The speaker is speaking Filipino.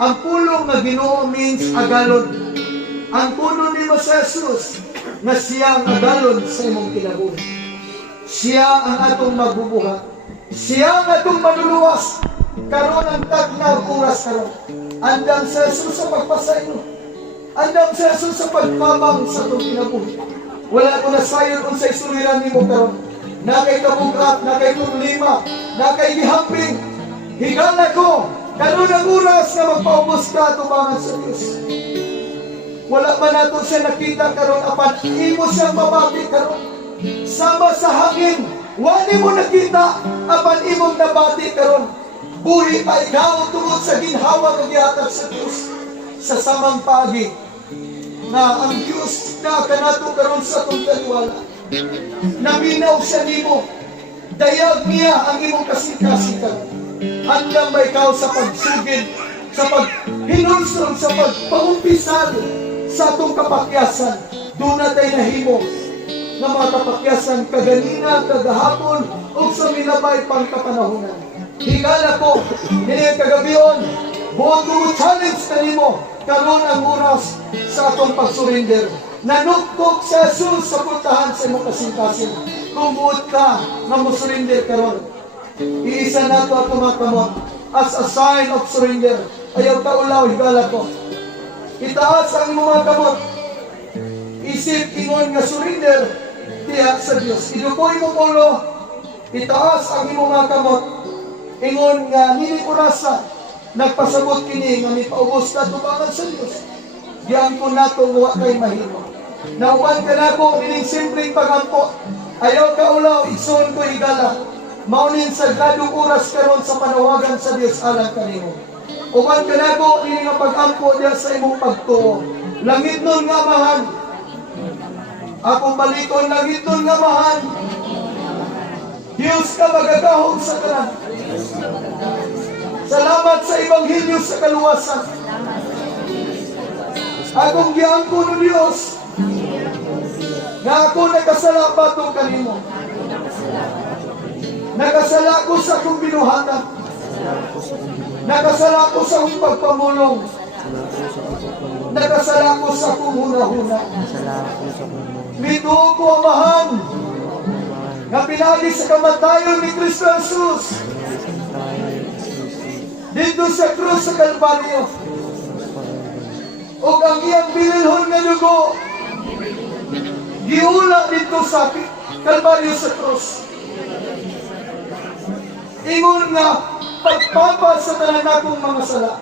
Ang pulong na Ginoo means agalon. Ang puno ni Jesus na siya ang agalon sa imong kinabuhi. Siya ang atong magbubuhat. Siya ang atong manuluwas. Karon ang tagnaw oras karon. Andam sa Jesus sa pagpasaylo. Andam sa Jesus sa pagpamang sa atong kinabuhi. Wala ko na sayon unsay suliran nimo karon. Na kay kabugat, na kay problema, na kay gihamping. Higala ko, karon ang oras na magpaubos ka tubangan sa Dios. Wala man nato siya nakita karon apan imo siyang mabati karon. Sama sa hangin, wala mo nakita apan imong nabati karon. Buhi pa ikaw tungod sa ginhawa nga gihatag sa Dios. Sa samang pagi na ang Diyos na kanato karon sa atong taliwala. Naminaw siya nimo. Dayag niya ang imong kasing-kasikan. Handang ba ikaw sa pagsugid, sa paghinulsol, sa pagpangumpisal sa atong kapakyasan. Doon natin nahimo na mga kapakyasan kaganina, kagahapon, o sa milabay pang kapanahonan. Higala ko, hindi kagabiyon, buong kong challenge na nimo, karon ang oras sa atong pag-surrender. Nanuktok sa Jesus sa puntahan sa imong kasing-kasing. Kumuot ka na mo-surrender karon. Iisa na ito at tumakamot as a sign of surrender. Ayaw ka ulaw, higala ko. Itaas ang imong mga kamot. Isip ingon nga surrender tiya sa Dios. Idukoy mo ulo. Itaas ang imong mga kamot. Ingon nga nini orasa nagpasabot kini nga mipaubos ka tubangan sa Dios. Diyan ko nato wa kay mahimo. Nauban ka na ko nining simpleng pagampo. Ayaw ka ulaw, igsoon ko higala. Maunin sa gadong oras karon sa panawagan sa Dios alang kanimo. Uban ka na ko nining nga pagampo diya sa imong pagtuo. Langit nun nga mahan. Akong balikon langit nun nga mahan. Dios ka magagahog sa kanan. Salamat sa Ebanghelyo sa kaluwasan. Akong giangko ng Diyos nga ako nagkasala batong kanimo. Nagkasala ko sa akong binuhatan. Nagkasala ko sa akong pagpamulong. Nagkasala ko sa akong huna-huna. Mituo ko amahan nga pinagi sa kamatayon ni Kristo Jesus dito sa krus sa Kalbaryo. O ang iyang binilhon nga dugo giula dito sa Kalbaryo sa krus. Ingon nga pagpapa sa tanan akong mga sala.